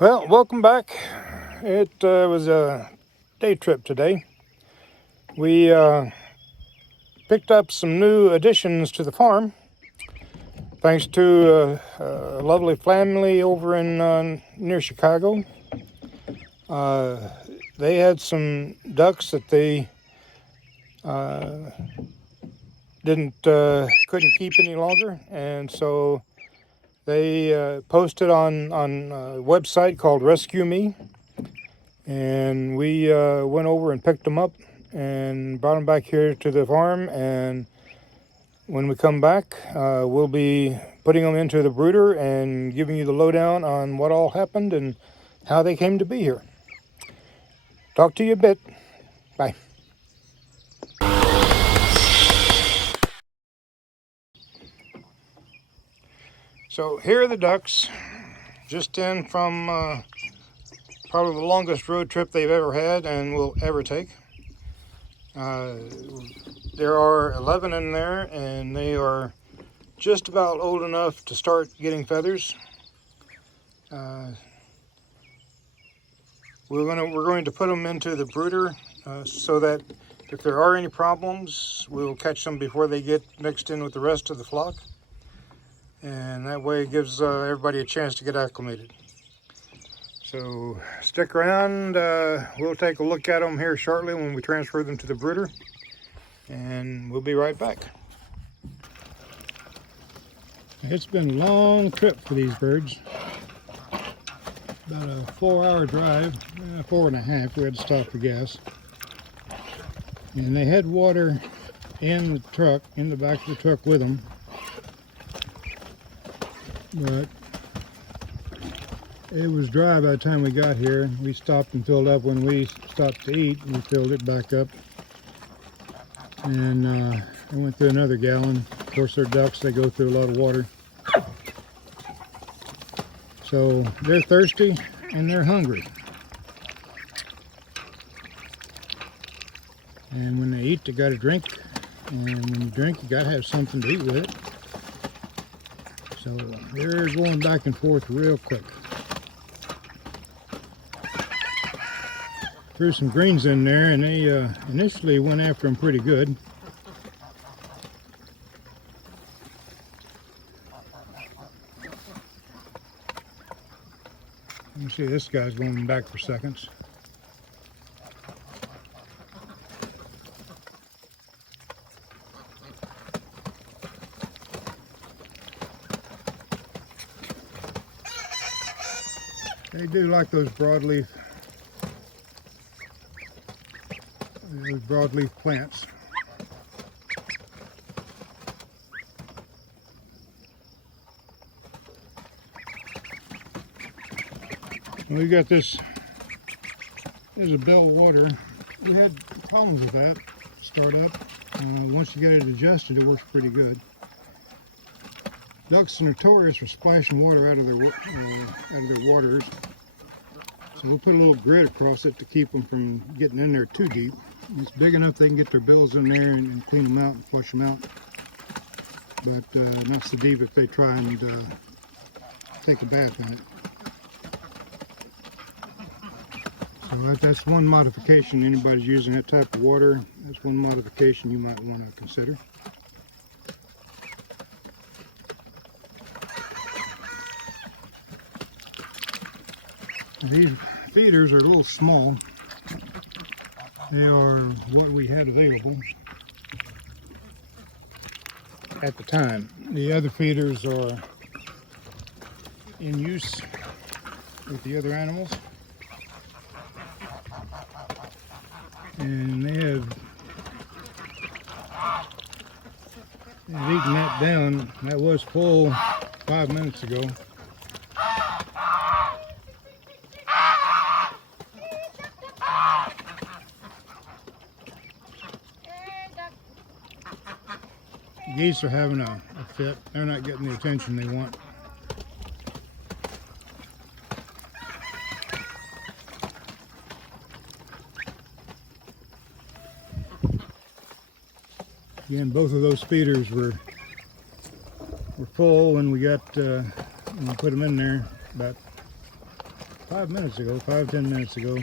Well, welcome back. It was a day trip today. We picked up some new additions to the farm thanks to a lovely family over in near Chicago. Uh, they had some ducks that they uh, didn't couldn't keep any longer, and so they posted on a website called Rescue Me, and we went over and picked them up and brought them back here to the farm. And when we come back, we'll be putting them into the brooder and giving you the lowdown on what all happened and how they came to be here. Talk to you a bit. Bye. So here are the ducks, just in from probably the longest road trip they've ever had and will ever take. There are 11 in there, and they are just about old enough to start getting feathers. We're going to put them into the brooder so that if there are any problems, we'll catch them before they get mixed in with the rest of the flock, and that way it gives everybody a chance to get acclimated. So stick around. We'll take a look at them here shortly when we transfer them to the brooder, and we'll be right back. It's been a long trip for these birds. About a 4-hour drive, 4.5. We had to stop for gas. And they had water in the truck, in the back of the truck with them. But it was dry by the time we got here. We stopped and filled up. When we stopped to eat, we filled it back up. And I went through another gallon. Of course, they're ducks, they go through a lot of water. So they're thirsty and they're hungry. And when they eat, they got to drink. And when you drink, you got to have something to eat with it. So they're going back and forth real quick. Threw some greens in there, and they initially went after them pretty good. You see this guy's going back for seconds. They do like those broadleaf plants. We got this is a bell water. We had problems with that start up. Once you get it adjusted, it works pretty good. Ducks are notorious for splashing water out of their waters. So we'll put a little grid across it to keep them from getting in there too deep. It's big enough they can get their bills in there and clean them out and flush them out. But not so deep if they try and take a bath in it. So that's one modification. Anybody's using that type of water, that's one modification you might want to consider. These feeders are a little small. They are what we had available at the time. The other feeders are in use with the other animals. And they've eaten that down. That was full 5 minutes ago. Geese are having a fit. They're not getting the attention they want. Again, both of those feeders were full when we got when we put them in there about 5 minutes ago, 5-10 minutes ago.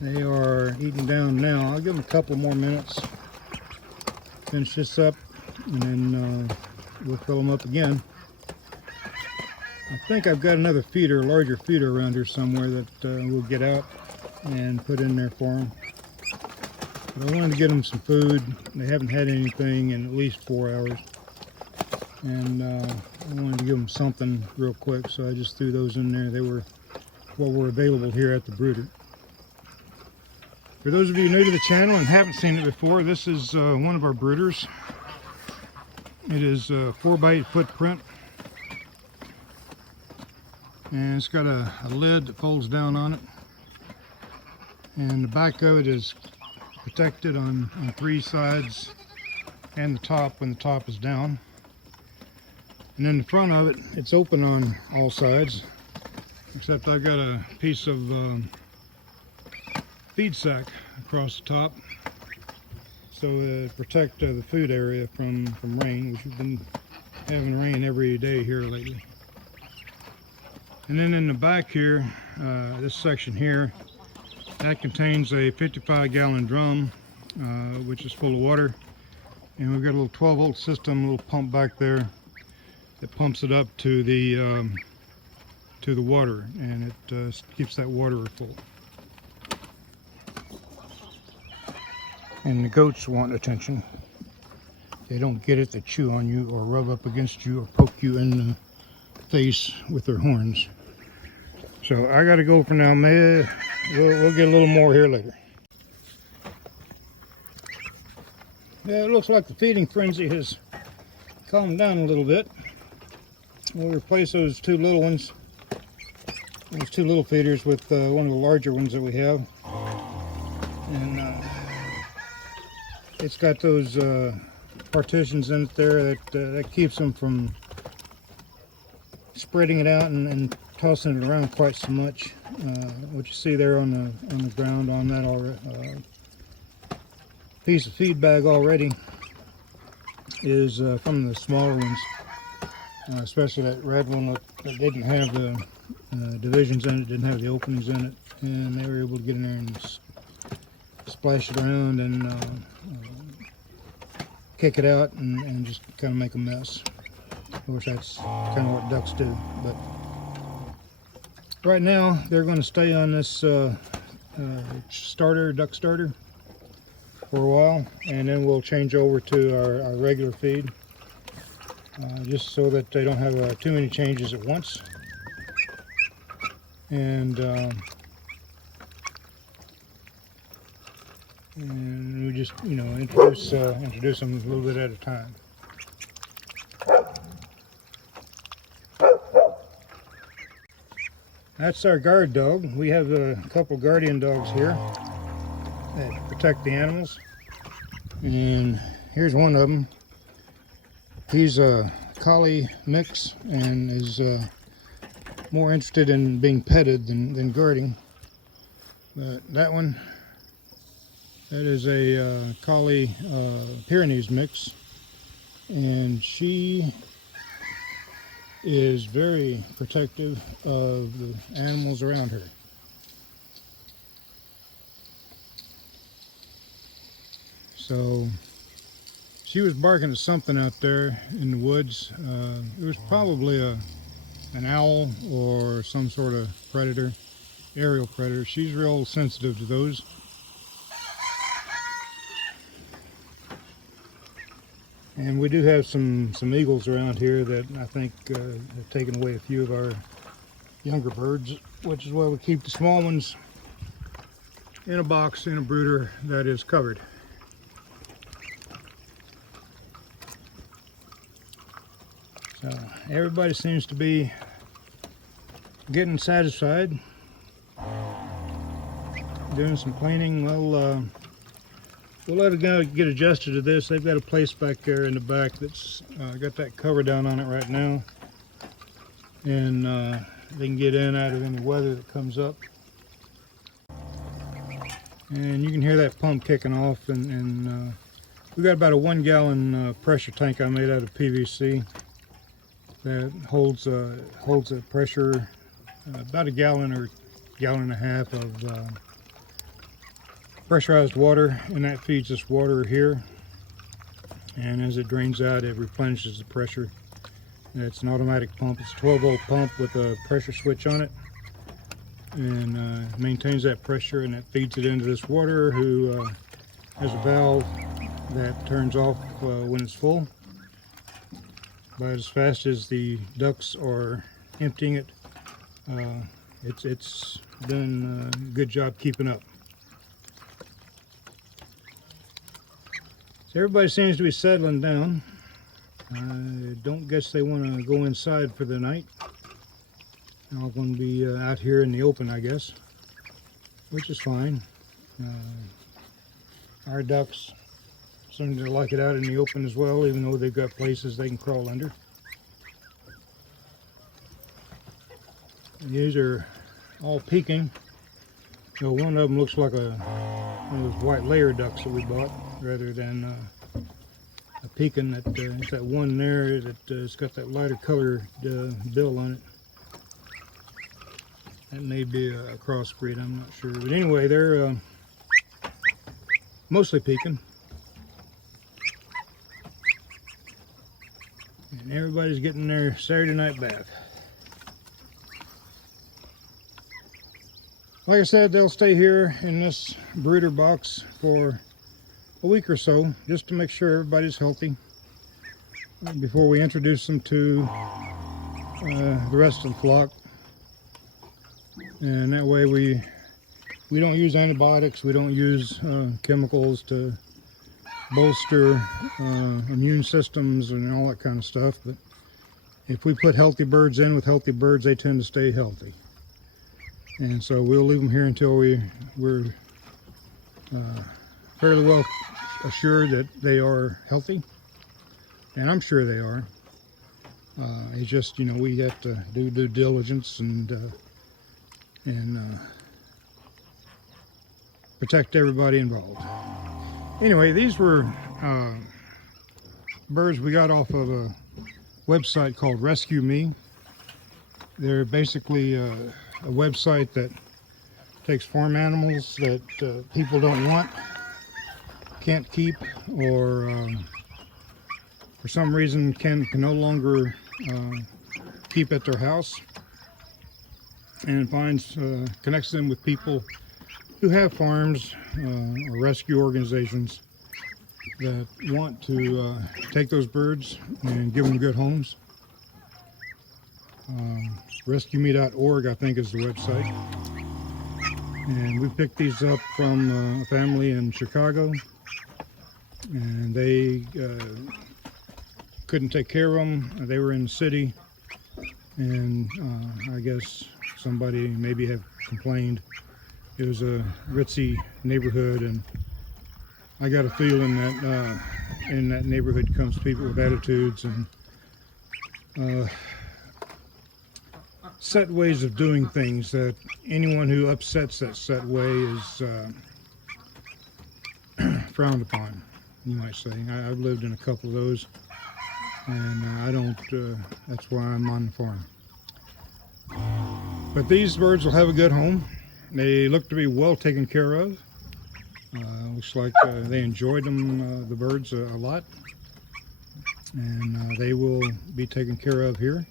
They are eating down now. I'll give them a couple more minutes. Finish this up, and then we'll fill them up again. I think I've got another feeder, larger feeder around here somewhere that we'll get out and put in there for them. But I wanted to get them some food. They haven't had anything in at least 4 hours. And I wanted to give them something real quick, so I just threw those in there. They were what were available here at the brooder. For those of you new to the channel and haven't seen it before, this is one of our brooders. It is a 4x8 footprint. And it's got a lid that folds down on it. And the back of it is protected on 3 sides and the top when the top is down. And then the front of it, it's open on all sides, except I've got a piece of feed sack across the top, so to protect the food area from rain, which we've been having rain every day here lately. And then in the back here, this section here, that contains a 55-gallon drum, which is full of water. And we've got a little 12-volt system, a little pump back there that pumps it up to the water, and it keeps that water full. And the goats want attention. They don't get it, they chew on you or rub up against you or poke you in the face with their horns. So I gotta go for now. We'll get a little more here later. Yeah, it looks like the feeding frenzy has calmed down a little bit. We'll replace those 2 little ones, those 2 little feeders, with one of the larger ones that we have. And it's got those partitions in it there that keeps them from spreading it out and tossing it around quite so much. What you see there on the ground on that piece of feed bag already is from the smaller ones, especially that red one that didn't have the divisions in it, didn't have the openings in it, and they were able to get in there and splash it around and kick it out and just kind of make a mess. Of course, that's kind of what ducks do. But right now, they're going to stay on this duck starter for a while, and then we'll change over to our regular feed, just so that they don't have too many changes at once. And we just, introduce them a little bit at a time. That's our guard dog. We have a couple guardian dogs here that protect the animals. And here's one of them. He's a collie mix and is more interested in being petted than guarding. But that one, that is a collie Pyrenees mix, and she is very protective of the animals around her. So she was barking at something out there in the woods. It was probably an owl or some sort of predator, aerial predator. She's real sensitive to those. And we do have some eagles around here that I think have taken away a few of our younger birds, which is why we keep the small ones in a box in a brooder that is covered. So everybody seems to be getting satisfied. Doing some cleaning. We'll let it get adjusted to this. They've got a place back there in the back that's got that cover down on it right now, and they can get in and out of any weather that comes up. And you can hear that pump kicking off, and we've got about a 1-gallon pressure tank I made out of PVC that holds a pressure about a gallon or gallon and a half of pressurized water, and that feeds this water here, and as it drains out it replenishes the pressure. It's an automatic pump. It's a 12-volt pump with a pressure switch on it, and maintains that pressure, and it feeds it into this water, who has a valve that turns off when it's full. But as fast as the ducts are emptying it, it's done a good job keeping up. So everybody seems to be settling down. I don't guess they want to go inside for the night. They're all going to be out here in the open, I guess, which is fine. Our ducks seem to like it out in the open as well, even though they've got places they can crawl under. These are all peking. So one of them looks like one of those white layer ducks that we bought, rather than a pekin. It's that one there that it's got that lighter colored bill on it. That may be a crossbreed, I'm not sure. But anyway, they're mostly pekin. And everybody's getting their Saturday night bath. Like I said, they'll stay here in this brooder box for a week or so, just to make sure everybody's healthy before we introduce them to the rest of the flock. And that way we don't use antibiotics, we don't use chemicals to bolster immune systems and all that kind of stuff. But if we put healthy birds in with healthy birds, they tend to stay healthy. And so we'll leave them here until we're fairly well assured that they are healthy. And I'm sure they are. It's just, you know, we have to do due diligence and protect everybody involved. Anyway, these were birds we got off of a website called Rescue Me. They're basically a website that takes farm animals that people don't want, can't keep, or for some reason can no longer keep at their house, and connects them with people who have farms or rescue organizations that want to take those birds and give them good homes. RescueMe.org, I think, is the website. And we picked these up from a family in Chicago, and they couldn't take care of them. They were in the city, and I guess somebody maybe had complained. It was a ritzy neighborhood, and I got a feeling that in that neighborhood comes people with attitudes and set ways of doing things that anyone who upsets that set way is frowned upon, you might say. I've lived in a couple of those, and I don't, that's why I'm on the farm. But these birds will have a good home. They look to be well taken care of. Looks like they enjoyed them, the birds, a lot. And they will be taken care of here.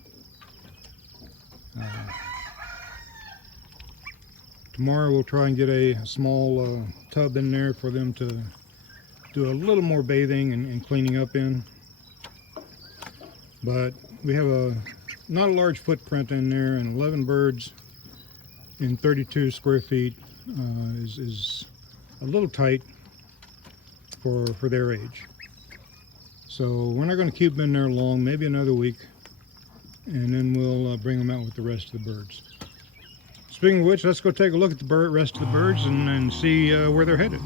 Tomorrow we'll try and get a small tub in there for them to do a little more bathing and cleaning up in. But we have not a large footprint in there, and 11 birds in 32 square feet is a little tight for their age. So we're not going to keep them in there long, maybe another week, and then we'll bring them out with the rest of the birds. Speaking of which, let's go take a look at the rest of the birds and see where they're headed.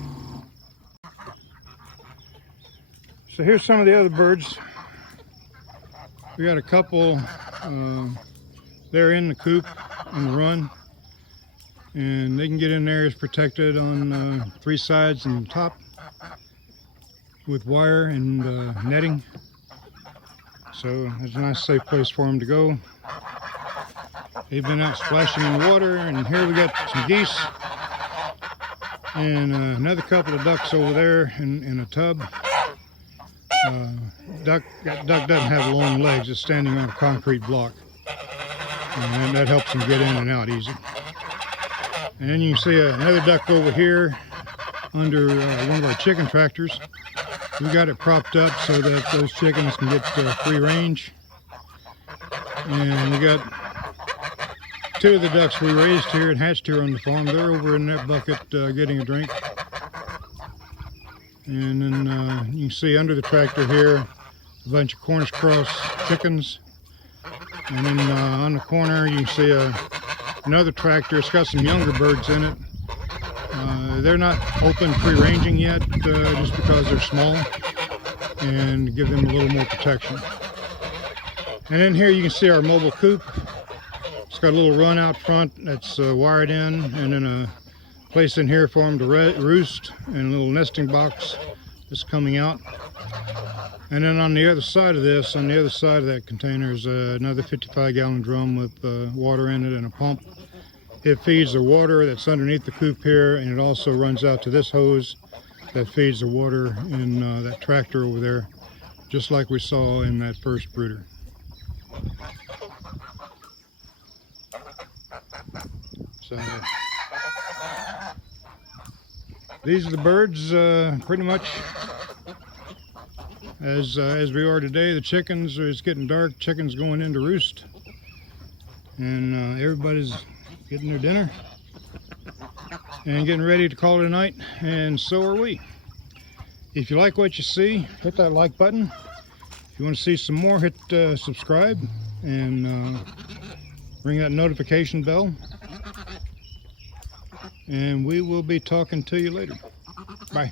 So here's some of the other birds. We got a couple, they're in the coop on the run, and they can get in there. It's protected on 3 sides and top with wire and netting. So it's a nice safe place for them to go. They've been out splashing in the water, and here we got some geese and another couple of ducks over there in a tub. Duck doesn't have long legs, it's standing on a concrete block, and that helps him get in and out easy. And then you can see another duck over here under one of our chicken tractors. We got it propped up so that those chickens can get free range. And we got two of the ducks we raised here and hatched here on the farm. They're over in that bucket getting a drink. And then you can see under the tractor here a bunch of Cornish cross chickens. And then on the corner you can see another tractor. It's got some younger birds in it. They're not open free ranging yet, just because they're small, and to give them a little more protection. And then here you can see our mobile coop. It's got a little run out front that's wired in, and then a place in here for them to roost, and a little nesting box that's coming out. And then on the other side of this, on the other side of that container, is another 55-gallon drum with water in it and a pump. It feeds the water that's underneath the coop here, and it also runs out to this hose that feeds the water in that tractor over there, just like we saw in that first brooder. So these are the birds pretty much as we are today. The chickens, it's getting dark, chickens going into roost, and everybody's getting their dinner and getting ready to call it a night, and so are we. If you like what you see, hit that like button. If you want to see some more, hit subscribe and ring that notification bell, and we will be talking to you later. Bye.